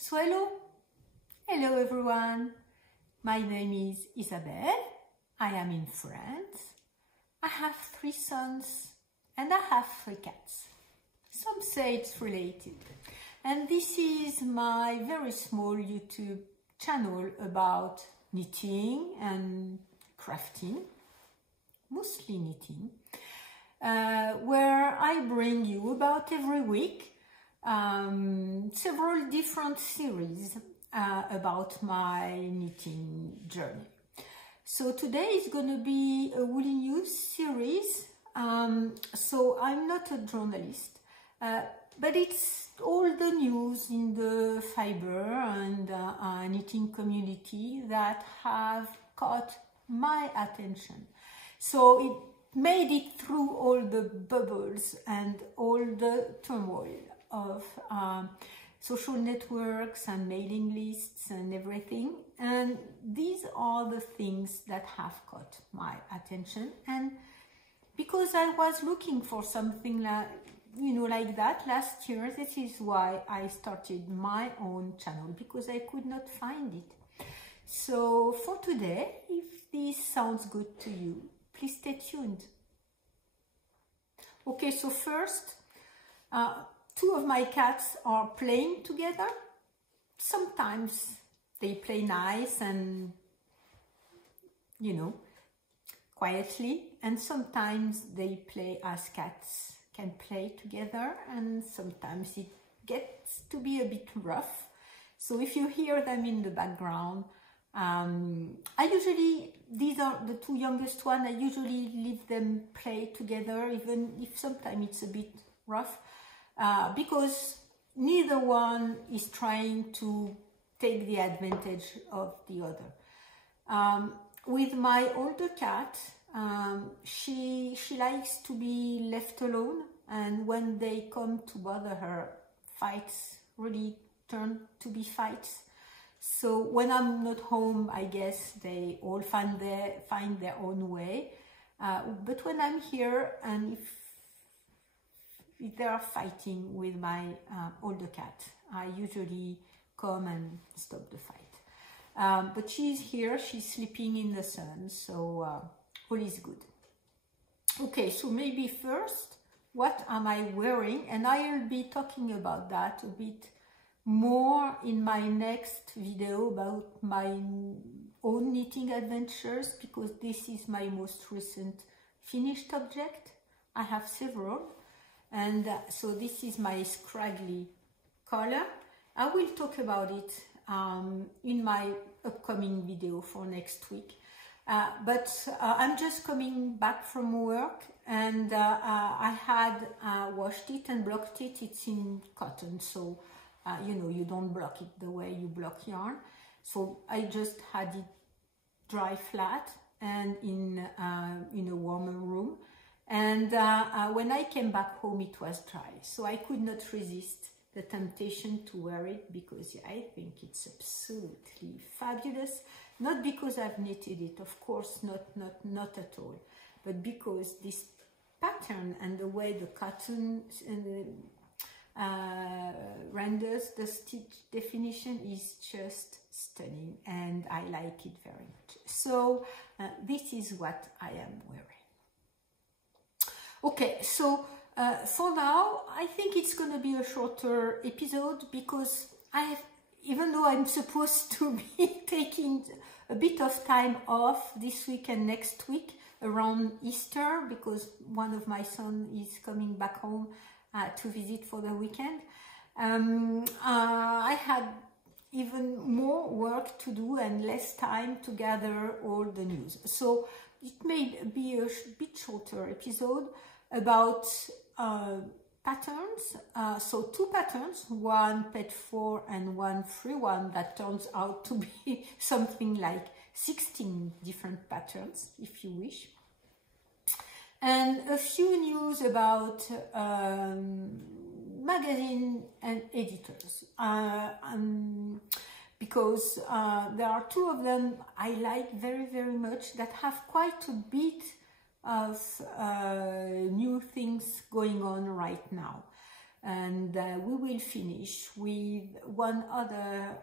So hello everyone, my name is Isabelle, I am in France, I have 3 sons and I have 3 cats. Some say it's related. And this is my very small YouTube channel about knitting and crafting, mostly knitting, where I bring you about every week several different series about my knitting journey. So today is going to be a woolly news series. So I'm not a journalist, but it's all the news in the fiber and knitting community that have caught my attention. So it made it through all the bubbles and all the turmoil of social networks and mailing lists and everything, and these are the things that have caught my attention. And because I was looking for something like, like that last year, this is why I started my own channel, because I could not find it. So for today, if this sounds good to you, please stay tuned. Okay, so first, 2 of my cats are playing together. Sometimes they play nice and, quietly, and sometimes they play as cats can play together, and sometimes it gets to be a bit rough. So if you hear them in the background, these are the 2 youngest ones, I usually leave them play together, even if sometimes it's a bit rough. Because neither one is trying to take the advantage of the other. With my older cat, she likes to be left alone, and when they come to bother her, fights really turn to be fights. So when I'm not home, I guess they all find their own way. But when I'm here, and if they are fighting with my older cat, I usually come and stop the fight. But she's here, she's sleeping in the sun, so all is good. Okay, so maybe first, what am I wearing? And I'll be talking about that a bit more in my next video about my own knitting adventures, because this is my most recent finished object. I have several. And so this is my scraggly collar. I will talk about it in my upcoming video for next week. But I'm just coming back from work, and I had washed it and blocked it. It's in cotton, so you don't block it the way you block yarn. So I just had it dry flat and in a warmer room. And when I came back home, it was dry, so I could not resist the temptation to wear it, because I think it's absolutely fabulous. Not because I've knitted it, of course, not at all, but because this pattern and the way the cotton renders the stitch definition is just stunning, and I like it very much. So this is what I am wearing. Okay, so for now, I think it's going to be a shorter episode, because even though I'm supposed to be taking a bit of time off this week and next week around Easter, because one of my sons is coming back home to visit for the weekend, I had even more work to do and less time to gather all the news. So it may be a bit shorter episode about patterns. So 2 patterns, one pet 4 and one free one, that turns out to be something like 16 different patterns, if you wish. And a few news about magazine and editors. Because there are 2 of them I like very, very much, that have quite a bit of new things going on right now. and we will finish with one other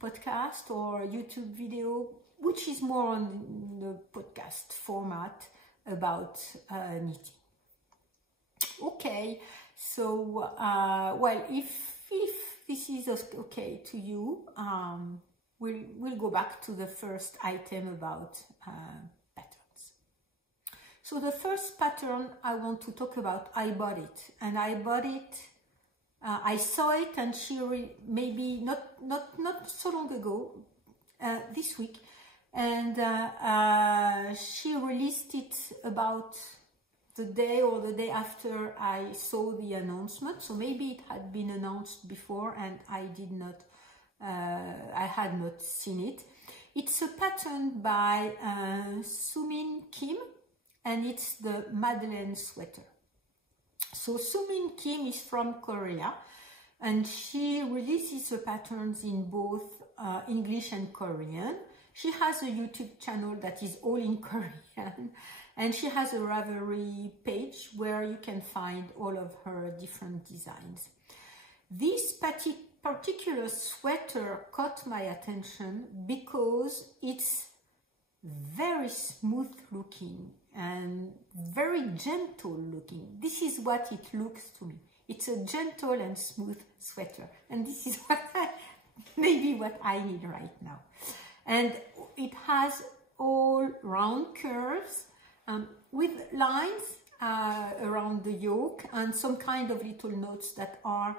podcast or YouTube video, which is more on the podcast format about knitting. Okay, so well, if this is okay to you, we'll go back to the first item about patterns. So the first pattern I want to talk about, I bought it, and I bought it. I saw it, and she maybe not so long ago, this week, and she released it about the day or the day after I saw the announcement. So maybe it had been announced before and I did not, I had not seen it. It's a pattern by Sumin Kim, and it's the Madeleine Sweater. So Sumin Kim is from Korea, and she releases her patterns in both English and Korean. She has a YouTube channel that is all in Korean, and she has a Ravelry page where you can find all of her different designs. This particular sweater caught my attention because it's very smooth looking and very gentle looking. This is what it looks to me. It's a gentle and smooth sweater, and this is maybe what I need right now. And it has all round curves with lines around the yoke and some kind of little knots that are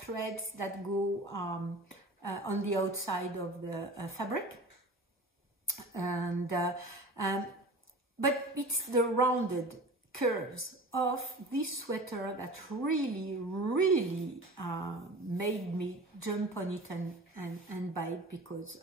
threads that go on the outside of the fabric. And but it's the rounded curves of this sweater that really made me jump on it and buy it, because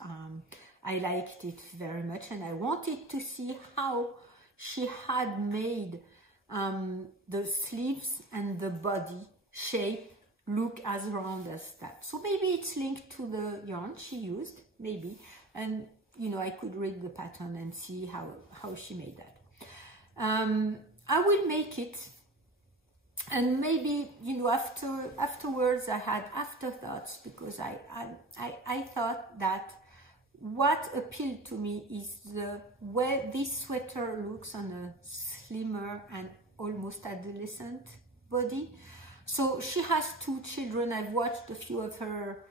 I liked it very much, and I wanted to see how she had made the sleeves and the body shape look as round as that. So maybe it's linked to the yarn she used, maybe, and you know, I could read the pattern and see how she made that. I will make it, and maybe, you know, afterwards I had afterthoughts, because I thought that what appealed to me is the way this sweater looks on a slimmer and almost adolescent body. So she has 2 children. I've watched a few of her,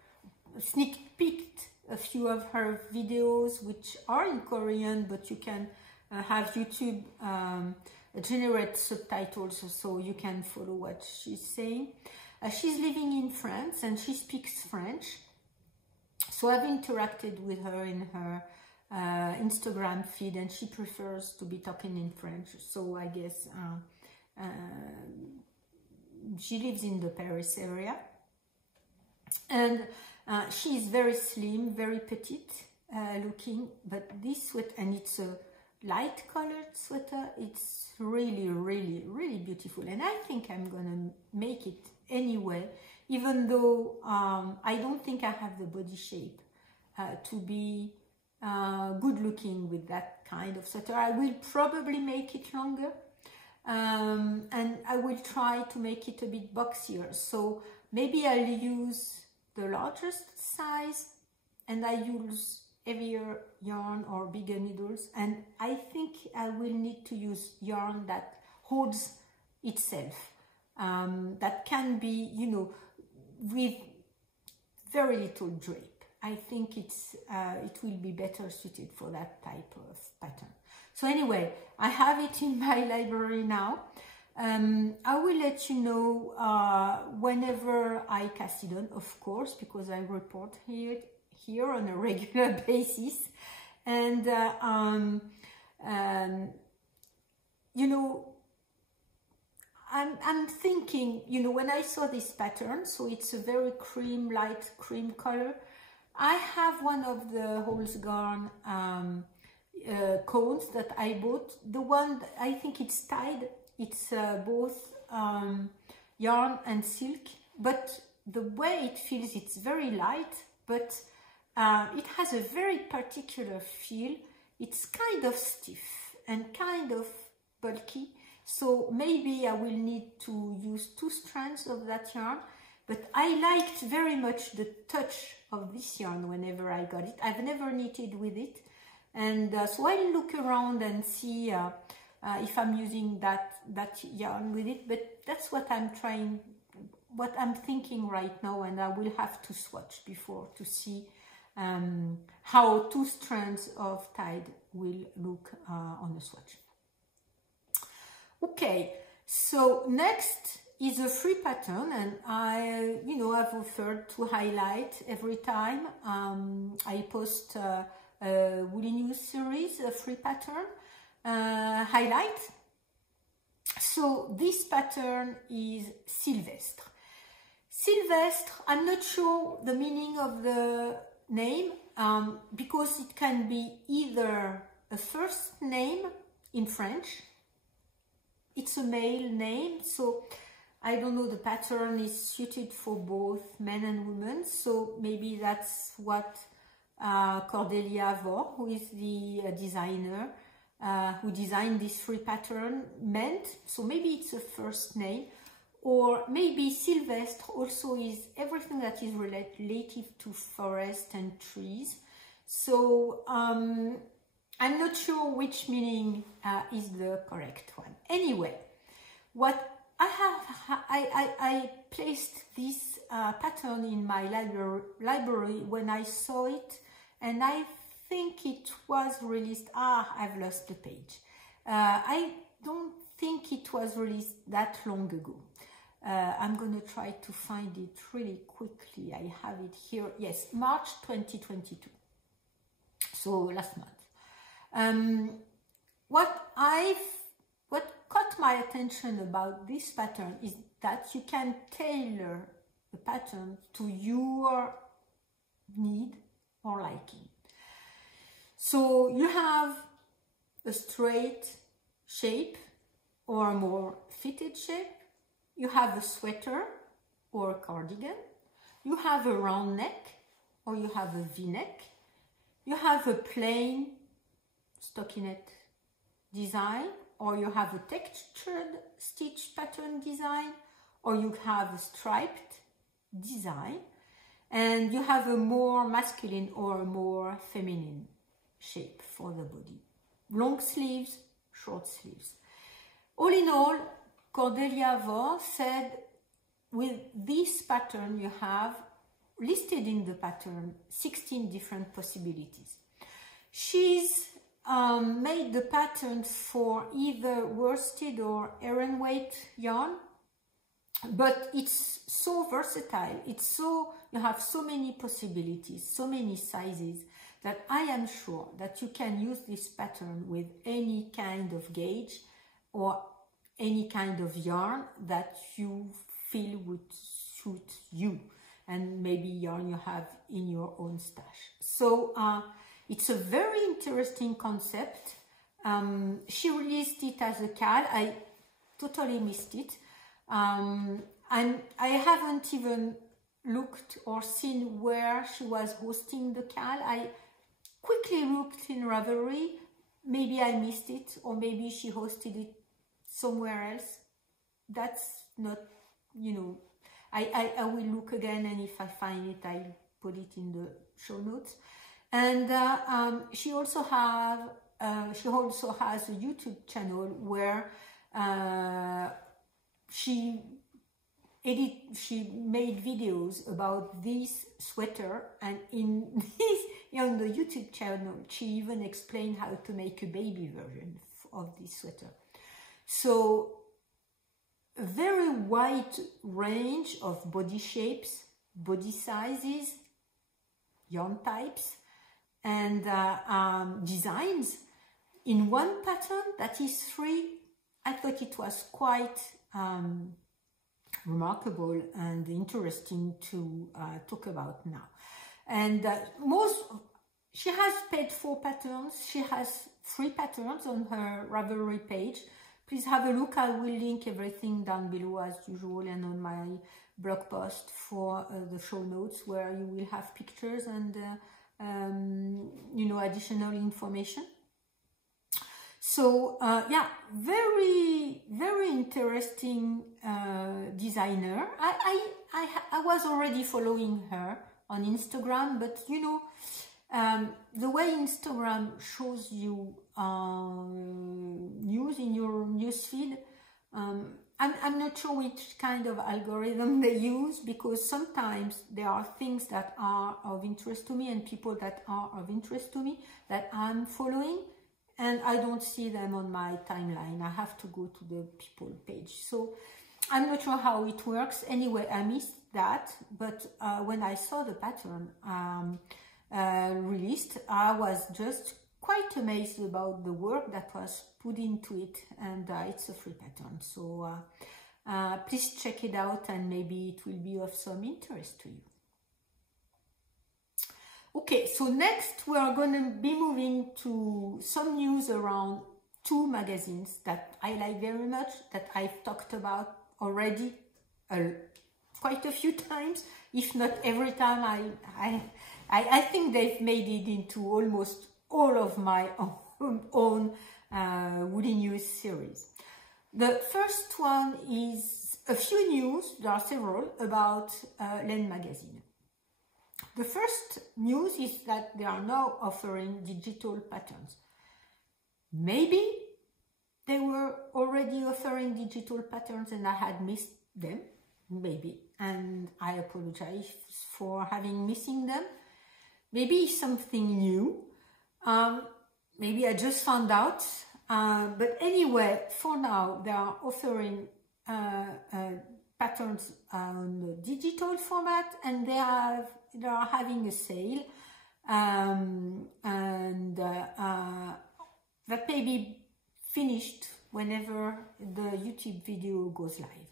sneak peeked a few of her videos, which are in Korean, but you can have YouTube generate subtitles so you can follow what she's saying. She's living in France and she speaks French. So I've interacted with her in her Instagram feed, and she prefers to be talking in French. So I guess she lives in the Paris area. And she is very slim, very petite looking, but this sweater, and it's a light colored sweater, it's really beautiful. And I think I'm gonna make it anyway, even though I don't think I have the body shape to be good looking with that kind of sweater. I will probably make it longer, and I will try to make it a bit boxier. So maybe I'll use the largest size, and I use heavier yarn or bigger needles, and I think I will need to use yarn that holds itself, that can be, you know, with very little drape. I think it's it will be better suited for that type of pattern. So anyway, I have it in my library now. I will let you know whenever I cast it on, of course, because I report here on a regular basis. And you know, I'm thinking, you know, when I saw this pattern, so it's a very light cream color. I have one of the Holzgarn cones that I bought. The one that I think it's tied. It's both yarn and silk, but the way it feels, it's very light, but it has a very particular feel. It's kind of stiff and kind of bulky. So maybe I will need to use 2 strands of that yarn, but I liked very much the touch of this yarn whenever I got it. I've never knitted with it, and so I'll look around and see if I'm using that yarn with it, but that's what I'm thinking right now, and I will have to swatch before to see how 2 strands of Tide will look on a swatch. Okay, so next is a free pattern, and I've offered to highlight every time I post a Woolly News series, a free pattern highlight. So this pattern is Sylvestre. Sylvestre, I'm not sure the meaning of the name, because it can be either a first name in French, it's a male name, so I don't know, the pattern is suited for both men and women, so maybe that's what Cordelia Vaux, who is the designer who designed this free pattern, meant. So maybe it's a first name, or maybe Sylvestre also is everything that is related to forest and trees. So I'm not sure which meaning is the correct one. Anyway, what I placed this pattern in my library when I saw it, and I think it was released. I've lost the page. I don't think it was released that long ago. I'm gonna try to find it really quickly. I have it here. Yes, March 2022. So last month. What caught my attention about this pattern is that you can tailor the pattern to your need or liking. So you have a straight shape or a more fitted shape. You have a sweater or a cardigan. You have a round neck or you have a V-neck. You have a plain stockinette design, or you have a textured stitch pattern design, or you have a striped design, and you have a more masculine or a more feminine shape for the body. Long sleeves, short sleeves. All in all, Cordelia Vaux said with this pattern you have listed in the pattern 16 different possibilities. She's made the pattern for either worsted or Aran weight yarn, but it's so versatile, you have so many possibilities, so many sizes, that I am sure that you can use this pattern with any kind of gauge or any kind of yarn that you feel would suit you, and maybe yarn you have in your own stash. So it's a very interesting concept. She released it as a CAL. I totally missed it. And I haven't even looked or seen where she was hosting the CAL. I quickly looked in Ravelry. Maybe I missed it, or maybe she hosted it somewhere else. That's not, I will look again, and if I find it, I'll put it in the show notes. And she also has a YouTube channel where she made videos about this sweater, and in the YouTube channel she even explained how to make a baby version of this sweater. So a very wide range of body shapes, body sizes, yarn types, and designs in one pattern that is free. I thought it was quite remarkable and interesting to talk about now. And she has paid for patterns. She has 3 patterns on her Ravelry page. Please have a look. I will link everything down below as usual, and on my blog post for the show notes, where you will have pictures and additional information. So yeah, very, very interesting designer. I was already following her on Instagram, but you know, the way Instagram shows you news in your newsfeed, I'm not sure which kind of algorithm they use, because sometimes there are things that are of interest to me and people that are of interest to me that I'm following, and I don't see them on my timeline. I have to go to the people page. So I'm not sure how it works. Anyway, I missed that, but when I saw the pattern released, I was just quite amazed about the work that was put into it, and it's a free pattern. So please check it out, and maybe it will be of some interest to you. Okay, so next we are going to be moving to some news around two magazines that I like very much, that I've talked about already quite a few times, if not every time. I think they've made it into almost all of my own Woody News series. The first one is a few news, there are several, about Laine Magazine. The first news is that they are now offering digital patterns. Maybe they were already offering digital patterns and I had missed them, maybe, and I apologize for having missing them. Maybe something new. Maybe I just found out. But anyway, for now, they are offering patterns on the digital format, and they are having a sale, and that may be finished whenever the YouTube video goes live.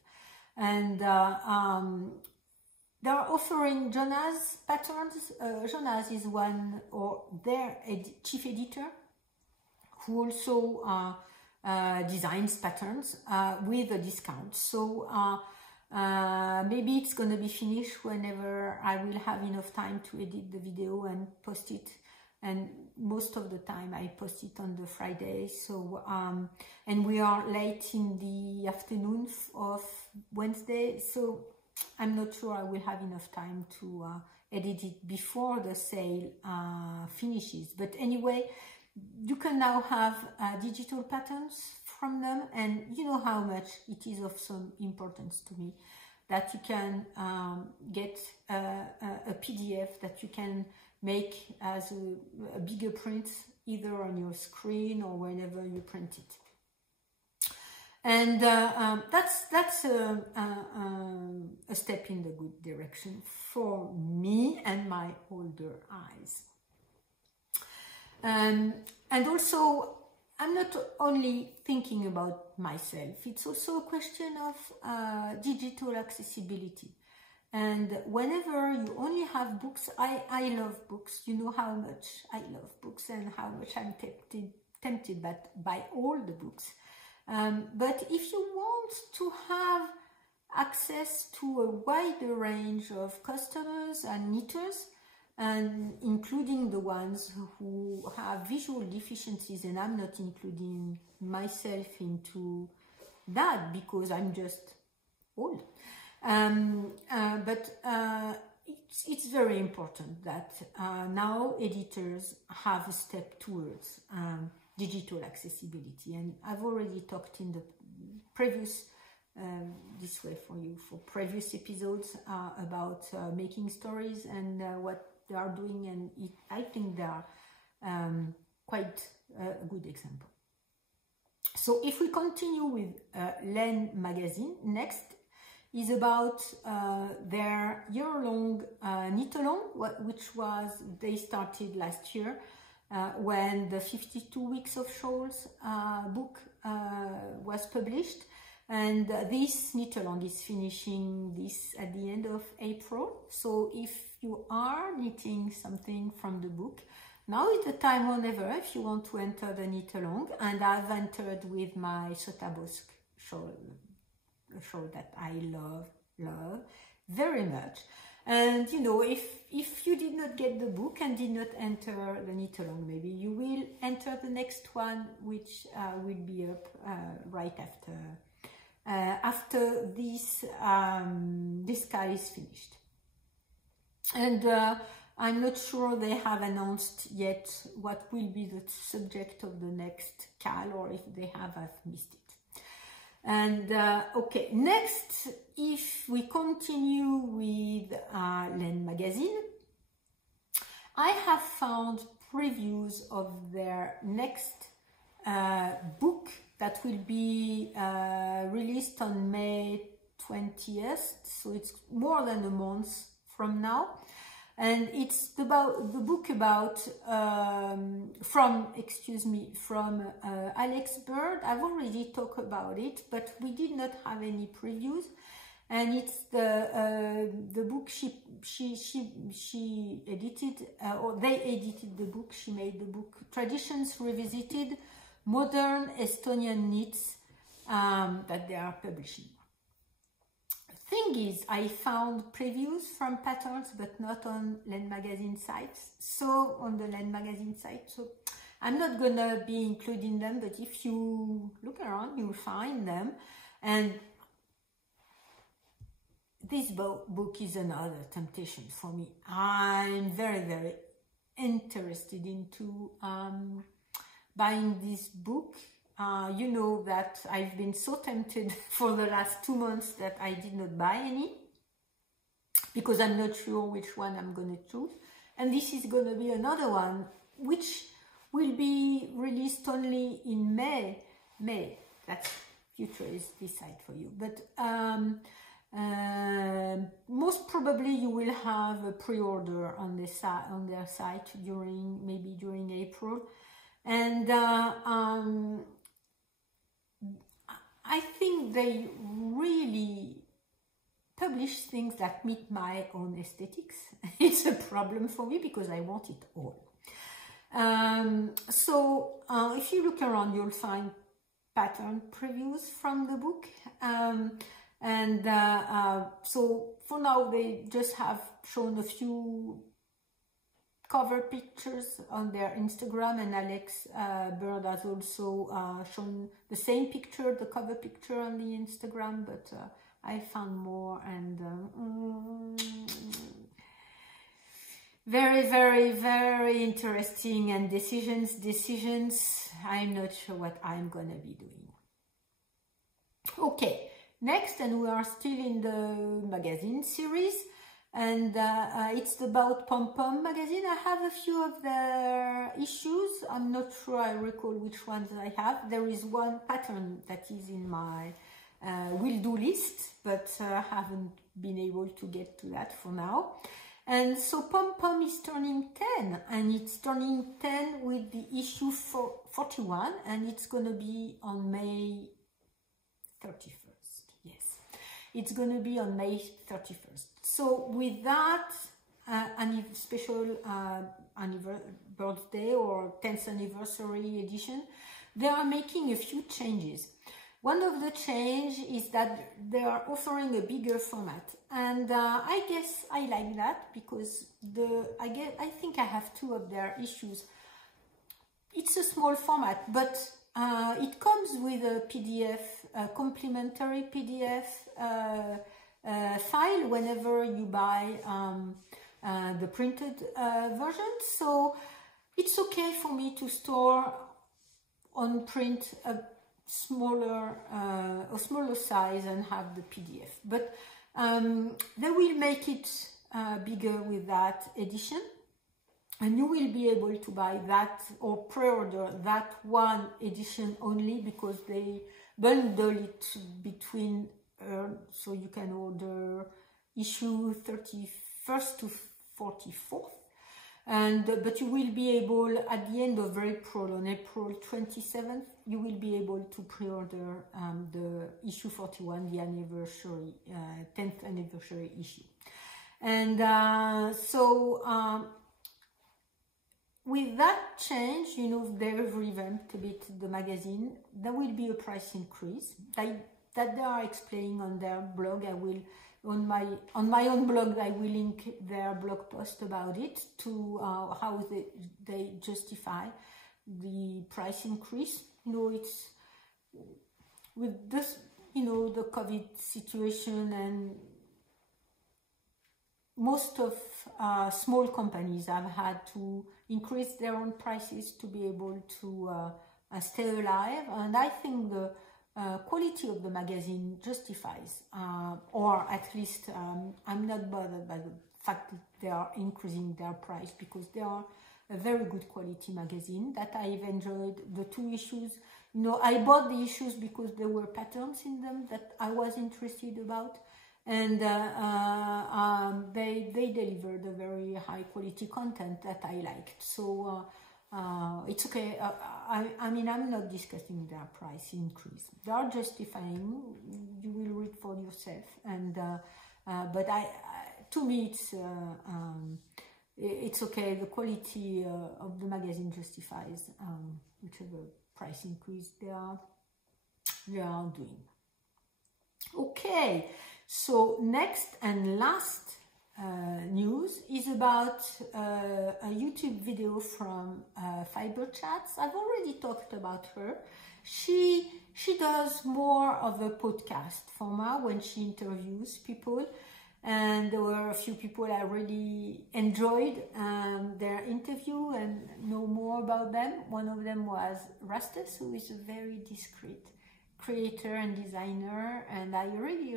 And they are offering Jonas patterns. Jonas is one, or their chief editor, who also designs patterns with a discount. So maybe it's going to be finished whenever I will have enough time to edit the video and post it. And most of the time I post it on the Friday. So and we are late in the afternoon of Wednesday, so I'm not sure I will have enough time to edit it before the sale finishes. But anyway, you can now have digital patterns from them, and you know how much it is of some importance to me that you can get a PDF that you can make as a bigger print, either on your screen or whenever you print it. And that's a step in the good direction for me and my older eyes. And also, I'm not only thinking about myself, it's also a question of digital accessibility. And whenever you only have books, I love books, you know how much I love books and how much I'm tempted by all the books. But if you want to have access to a wider range of customers and knitters, and including the ones who have visual deficiencies, and I'm not including myself into that because I'm just old. But it's very important that now editors have a step towards digital accessibility, and I've already talked in the previous this way for you for previous episodes about making stories and what they are doing, and I think they are quite a good example. So if we continue with Laine Magazine, next is about their year-long knit-along, which was they started last year when the 52 Weeks of Shawls book was published. And this knit-along is finishing this at the end of April. So if you are knitting something from the book, now is the time or never if you want to enter the knit-along. And I've entered with my Sotabosc shawl that I love very much. And you know, if you did not get the book and did not enter the knit along, maybe you will enter the next one, which will be up right after this this CAL is finished. And I'm not sure they have announced yet what will be the subject of the next CAL, or if they have, I've missed it. And okay, next, if we continue with Laine Magazine, I have found previews of their next book that will be released on May 20th, so it's more than a month from now. And it's about the book about from Alex Bird. I've already talked about it, but we did not have any previews. And it's the book she edited, or they edited the book. She made the book Traditions Revisited: Modern Estonian Knits, that they are publishing. Thing is, I found previews from patterns, but not on Laine Magazine sites. So on the Laine Magazine site, so I'm not gonna be including them. But if you look around, you'll find them. And this book is another temptation for me. I'm very, very interested into buying this book. You know that I've been so tempted for the last 2 months that I did not buy any, because I'm not sure which one I'm going to choose. And this is going to be another one which will be released only in May. That's future is this site for you. But most probably you will have a pre-order on their site during April. And I think they really publish things that meet my own aesthetics. It's a problem for me because I want it all. So if you look around, you'll find pattern previews from the book. So for now, they just have shown a few cover pictures on their Instagram, and Alex Bird has also shown the same picture, the cover picture on the Instagram, but I found more, and very, very, very interesting, and decisions. I'm not sure what I'm gonna be doing. Okay, next, and we are still in the magazine series, and it's about Pom-Pom Magazine. I have a few of their issues. I'm not sure I recall which ones I have. There is one pattern that is in my will-do list, but I haven't been able to get to that for now. And so Pom-Pom is turning 10, and it's turning 10 with the issue 41, and it's going to be on May 31st. Yes, it's going to be on May 31st. So with that, a special birthday or 10th anniversary edition, they are making a few changes. One of the change is that they are offering a bigger format, and I guess I like that because I think I have 2 of their issues. It's a small format, but it comes with a PDF, a complimentary PDF file whenever you buy the printed version. So it's okay for me to store on print a smaller size and have the PDF, but they will make it bigger with that edition, and you will be able to buy that or pre-order that one edition only, because they bundle it between so you can order issue 31st to 44th. But you will be able, at the end of April, on April 27th, you will be able to pre-order the issue 41, the anniversary, 10th anniversary issue. And with that change, you know, they've revamped a bit the magazine. There will be a price increase that they are explaining on their blog. I will on my own blog. I will link their blog post about it, to how they justify the price increase. It's with this, the COVID situation, and most of small companies have had to increase their own prices to be able to stay alive. And I think the quality of the magazine justifies, or at least I'm not bothered by the fact that they are increasing their price, because they are a very good quality magazine that I've enjoyed. The 2 issues, I bought the issues because there were patterns in them that I was interested about, and they delivered a very high quality content that I liked. So it's okay. I mean, I'm not discussing their price increase. They are justifying. You will read for yourself. And but to me, it's okay. The quality of the magazine justifies whichever price increase they are doing. Okay. So next and last news is about a YouTube video from Fiber Chats. I've already talked about her. She does more of a podcast format when she interviews people, and there were a few people I really enjoyed their interview and know more about them. One of them was Rastus, who is a very discreet creator and designer, and I really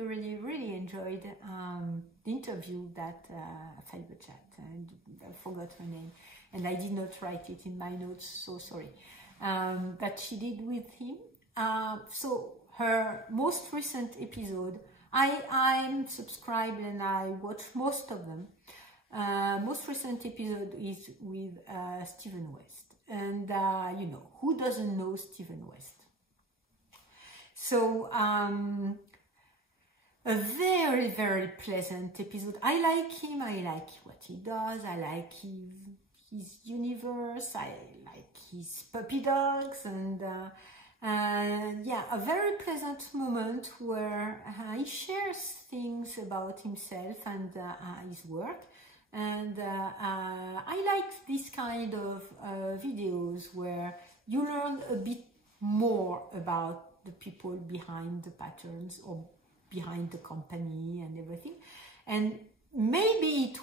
enjoyed the interview that Fiber Chat, and I forgot her name and I did not write it in my notes, so sorry, that she did with him. So her most recent episode, I'm subscribed and I watch most of them. Most recent episode is with Stephen West, and who doesn't know Stephen West? So a very pleasant episode. I like him, I like what he does, I like his universe, I like his puppy dogs, and yeah, a very pleasant moment where he shares things about himself and his work. And I like this kind of videos where you learn a bit more about the people behind the patterns or behind the company and everything. And maybe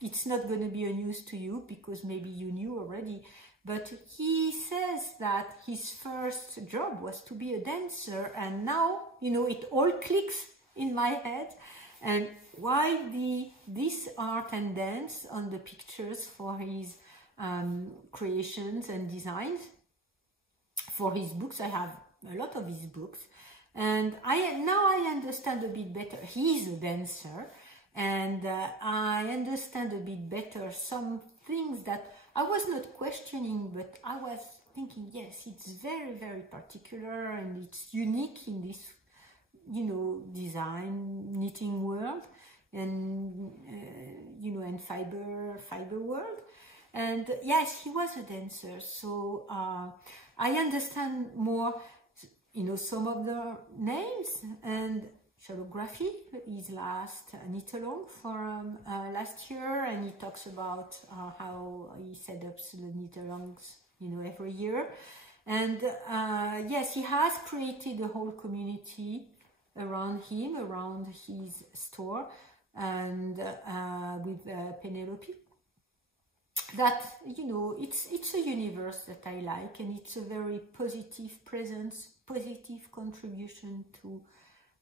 it's not going to be a news to you, because maybe you knew already, but he says that his first job was to be a dancer, and now, it all clicks in my head. And why this art and dance on the pictures for his creations and designs. For his books, I have a lot of his books, and now I understand a bit better. He's a dancer, and I understand a bit better some things that I was not questioning, but I was thinking, yes, it's very particular and it's unique in this, design knitting world, and and fiber world. And yes, he was a dancer, so I understand more, some of the names. And Shalography, his last knit-along from last year, and he talks about how he set up the knit-alongs, every year. And yes, he has created a whole community around him, around his store, and with Penelope. That, it's a universe that I like, and it's a very positive presence, positive contribution to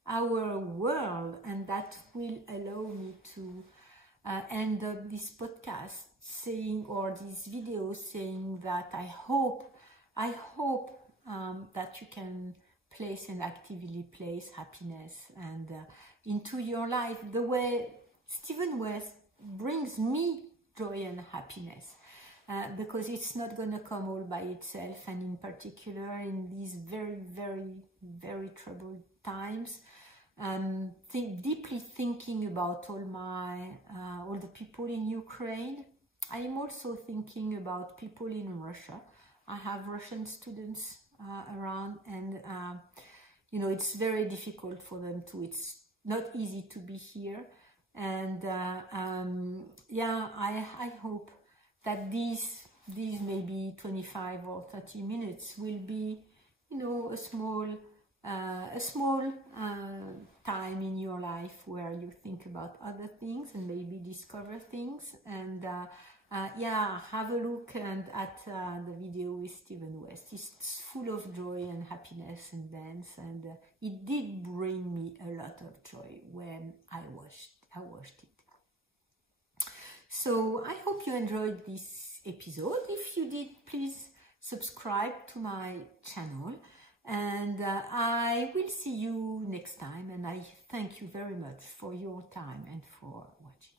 our world, and that will allow me to end up this podcast saying, or this video saying, that I hope that you can place and actively place happiness and into your life, the way Stephen West brings me joy and happiness, because it's not going to come all by itself, and in particular in these very troubled times. Deeply thinking about all the people in Ukraine. I am also thinking about people in Russia. I have Russian students around, and it's very difficult for them too. It's not easy to be here. And yeah, I hope that these maybe 25 or 30 minutes will be, you know, a small time in your life where you think about other things and maybe discover things. And yeah, have a look at the video with Stephen West. It's full of joy and happiness and dance, and it did bring me a lot of joy when I watched it. So I hope you enjoyed this episode. If you did, please subscribe to my channel, and I will see you next time, and I thank you very much for your time and for watching.